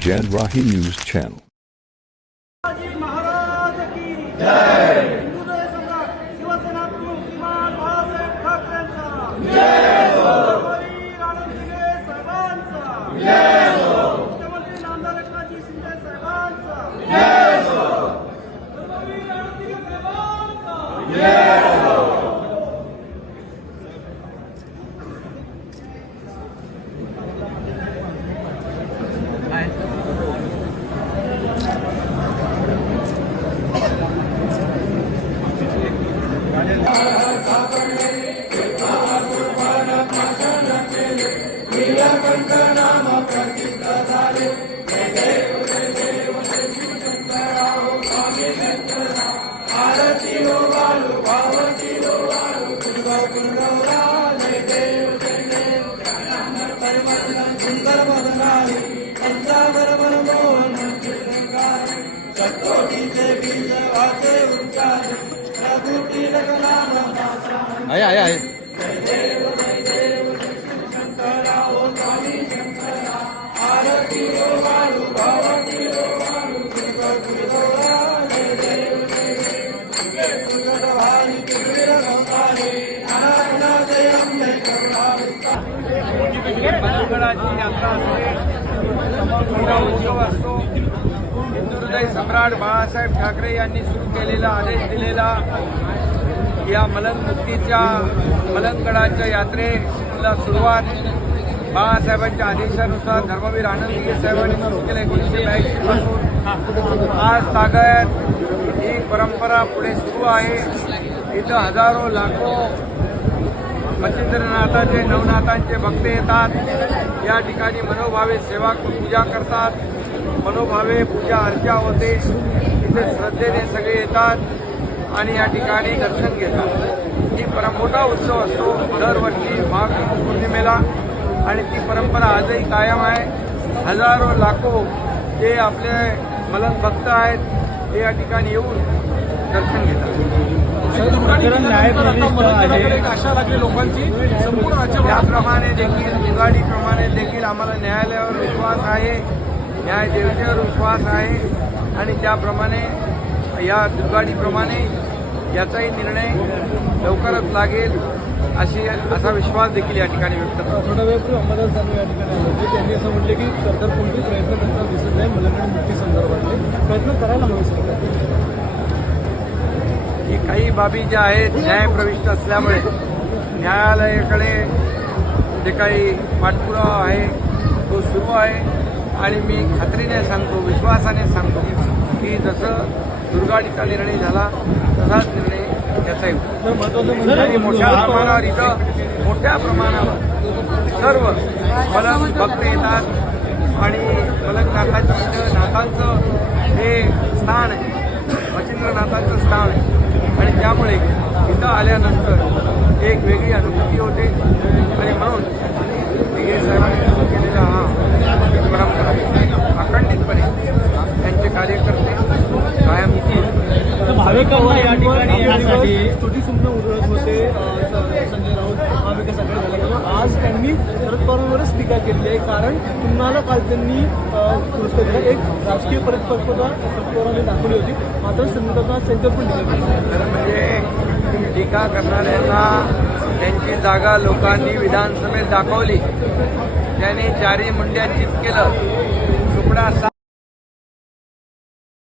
Jad Rahi News Channel. Maharaj की जय. हिंदुदय सम्राट शिवसेना प्रमुख श्रीमान बाळासाहेब ठाकरेंचा जय हो. धर्मवीर आनंद दिघे साहेबांचा जय हो. मुख्यमंत्री नामदार एकनाथजी शिंदे साहेबांचा जय हो. धर्मवीर आनंद दिघे साहेबांचा जय हो. आहे मलंगडाची यात्रा असते, मोठा उत्सव असतो. हिंदुहृदय सम्राट बाळासाहेब ठाकरे यांनी सुरू केलेला आदेश दिलेला या मलंगमुक्तीच्या मलंगडाच्या यात्रेला सुरुवात बाळासाहेबांच्या आदेशानुसार धर्मवीर आनंद दिघे साहेबांनी सुरू केलं 1982 पासून. आज तागत ही परंपरा पुढे सुरू आहे. इथं हजारो लाखो मच्छिंद्रनाथाचे नवनाथांचे भक्त येतात. या ठिकाणी मनोभावे सेवा पूजा करतात, मनोभावे पूजा अर्चा होते. इथे श्रद्धेने सगळे येतात आणि या ठिकाणी दर्शन घेतात. ही मोठा उत्सव असतो दरवर्षी माघ पौर्णिमेला आणि ती परंपरा आजही कायम आहे. हजारो लाखो जे आपले मलंग भक्त आहेत ते या ठिकाणी येऊन दर्शन घेतात. आशा लागली लोकांची संपूर्ण राज्य. त्याप्रमाणे देखील दिवाळीप्रमाणे देखील आम्हाला न्यायालयावर विश्वास आहे, न्यायदेवतेवर विश्वास आहे आणि त्याप्रमाणे या दिवाळीप्रमाणे याचाही निर्णय लवकरच लागेल असा विश्वास देखील या ठिकाणी व्यक्त करतो. थोडा वेळपूर्वी अंबादास दानवे या ठिकाणी आले होते. त्यांनी असं म्हटलं की सरकार कोणतेही प्रयत्न करताना दिसत नाही मलंगड मुक्ती संदर्भातले प्रयत्न करायला हवे सरकार. की काही बाबी ज्या आहेत न्यायप्रविष्ट असल्यामुळे न्यायालयाकडे जे काही पाठपुरावा आहे तो सुरू आहे आणि मी खात्रीने सांगतो, विश्वासाने सांगतो की जसं दुर्गाडीचा निर्णय झाला तसाच निर्णय त्याचा येईल. मोठ्या प्रमाणावर इथं मोठ्या प्रमाणावर सर्व मलंग भक्त येतात आणि नाथांचं हे स्थान आहे, मच्छिंद्रनाथांचं स्थान आहे आणि त्यामुळे इथं आल्यानंतर एक वेगळी अनुभूती होते आणि म्हणून दिघे साहेबांनी सुरू केलेला हा परंपरा अखंडितपणे त्यांचे कार्यकर्ते कायम भाविकांना या ठिकाणी छोटी सुमनं उधळत होते. संजय राऊत महाविकास आघाडी झाल्यामुळे आज त्यांनी शरद पवारांवरच टीका केली आहे. कारण तुम्हाला काल त्यांनी पुरस्कार दिला, एक राजकीय परिपक्वता शरद पवारांनी दाखवली होती, मात्र संदर्भात त्यांच्यावर पण टीका म्हणजे टीका करणाऱ्यांना त्यांची जागा लोकांनी विधानसभेत दाखवली. त्यांनी चारी मुंड्या चित केलं, सुपडा